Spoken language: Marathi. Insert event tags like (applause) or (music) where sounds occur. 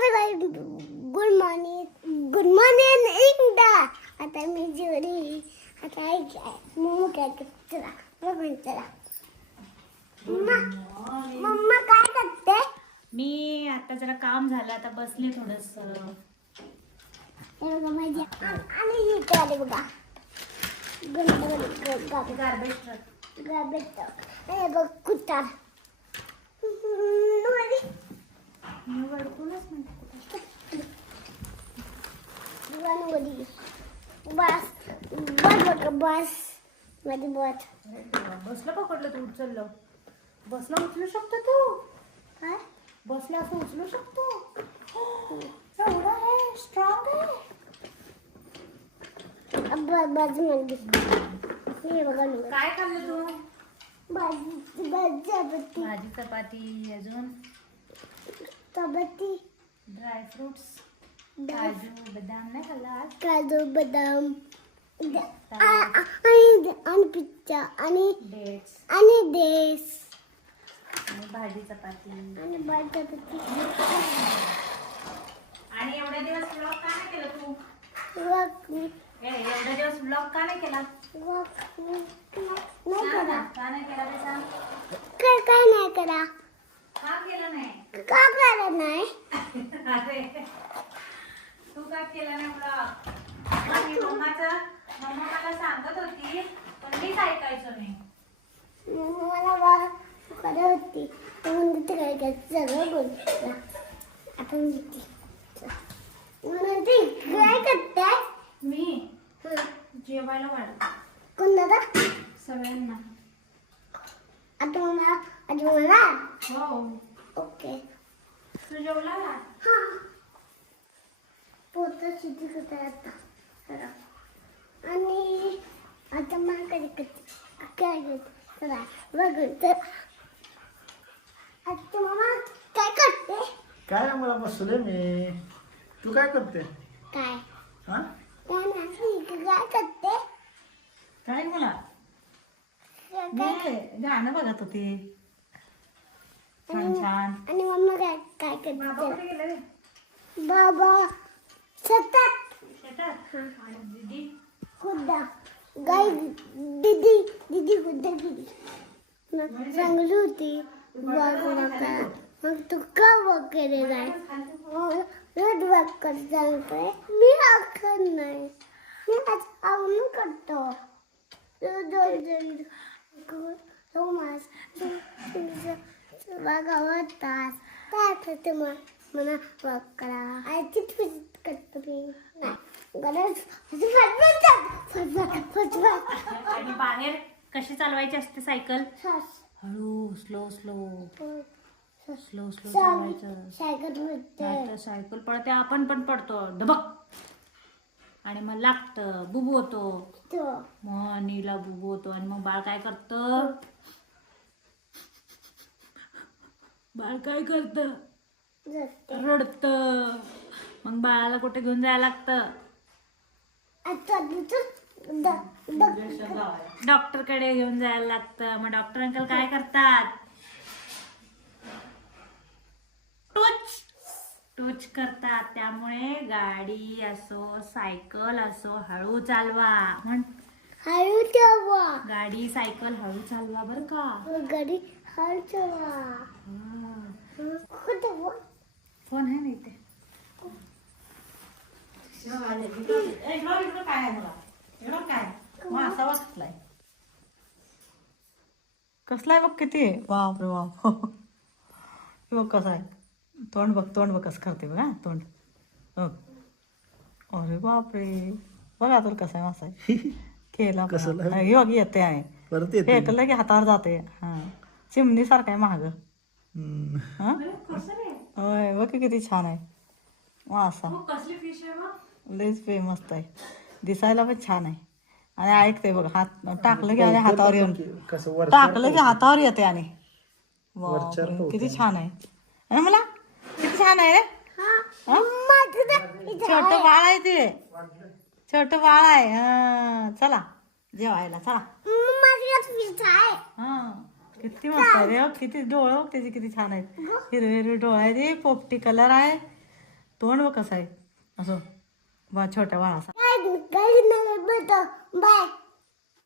अरे बाई गुड मॉर्निंग गुड मॉर्निंग एकदा आता मी जेवली. आता ऐक मम्मा काय करते? चला बघून चला. मम्मा काय करते? मी आता जरा काम झालं. आता बसले थोडस. आणि इथे आले बघा. गार्बेज गार्बेज हे बघ कुत्ता बस बस बघ बस माझी बस। बसलं पकडलं तू उचललं. बसला उचलू शकतो तू? काय? बसला असं उचलू शकतो? एवढा आहे स्ट्रॉंग आहे? बाजू मध्ये हे बघा काय खाल्लं तू? भाजी भाजी भाजी चपाती अजून? चपाती. Dry fruits. काजू बदाम नाही खाल्ला आज? काजू बदाम. आ- आ- आणि आणि पिझ्झा आणि डेट्स. आणि देस आणि भाजी चपाती. आणि भाजी चपाती. आणि एवढ्या दिवस ब्लॉग का नाही केला तू? वक ए, दिवस ब्लॉग का नाही केला? वक नाही सांग करा ना, का नाही केला ते सांग काय काय नाही करा का केला नाही का करा नाही अरे तू का केला नाही ब्लॉग मी मम्माचं मम्मा मला सांगत होती पण मीच ऐकायचो नाही. मला बा होती. म्हणून ते काय काय सगळं बोल. आपण घेतली म्हणून ते काय करते मी? जेवायला कोण दादा? सगळ्यांना. आता मला आजी मला हो. ओके. तू जेवला? हा. पोता शिटी करता आता. आता करते काय चला बघून तर आता मामा काय करते काय मला बसले मी? तू काय करते? काय हा? काय करते काय मला मी गाणं बघत होते. छान छान. आणि मम्मा काय काय करते? बाबा सतत. शेतात आणि गाय दीदी दीदी खुद्दा गेली? मग चांगली होती वाघ नका मग तू का वगैरे नाही रोज वाघ कर सांगतोय मी आखत नाही. मी आज आवडून करतो. रोज मास रोज रोमास वाघ आवडतात काय आठवते मग. मला वाघ करा. आयची फिजिट करतो मी. नाही. गरज आणि बाहेर कशी चालवायची असते सायकल? हळू स्लो स्लो स्लो स्लो चालवायचं. सायकल नाहीतर सायकल पडते आपण पण पडतो डबक आणि मग लागतं बुबू होतो. मग नीला बुबू होतो. आणि मग बाळ काय करतं? बाळ काय करतं? रडत. मग बाळाला कुठे घेऊन जायला लागतं? डॉक्टरकडे घेऊन जायला लागतं. मग डॉक्टर अंकल काय करतात? टूच. टूच करतात. त्यामुळे गाडी असो सायकल असो हळू चालवा. म्हण हळू ठेवा गाडी सायकल हळू चालवा बर का? गाडी हळू ठेवा हा. कुठं व? फोन आहे ना इथे? कसलाय बघ किती आहे बाप रे (laughs) बाप. हे बघ कसं आहे. तोंड बघ तोंड बघ कसं करते बघा तोंड. बघ. अरे बाप रे बघा तुला कसं आहे मासा (laughs) केला. कसलं? हे बघ येते आहे. परत येते. फेकलं की हातावर जाते. हा. चिमणी सारखं आहे महाग. हा? होय बघ की किती छान आहे. मासा कसली फिश आहे मग? लईच फेमस आहे. दिसायला पण छान आहे. आणि ऐकते बघ हात टाकलं की आणि हातावर येऊन कसं वर टाकलं की हातावर येते आणि. किती. छान आहे. आणि मला किती छान आहे रे. हा छोट बाळ आहे ते. छोट बाळ आहे. हा चला जेवायला चला. हा किती मस्त आहे रे बघ, किती डोळे बघ त्याचे किती छान आहेत. हिरवे हिरवे डोळे आहे ते पोपटी कलर आहे. तोंड बघ कसं आहे. असं. वा छोट्या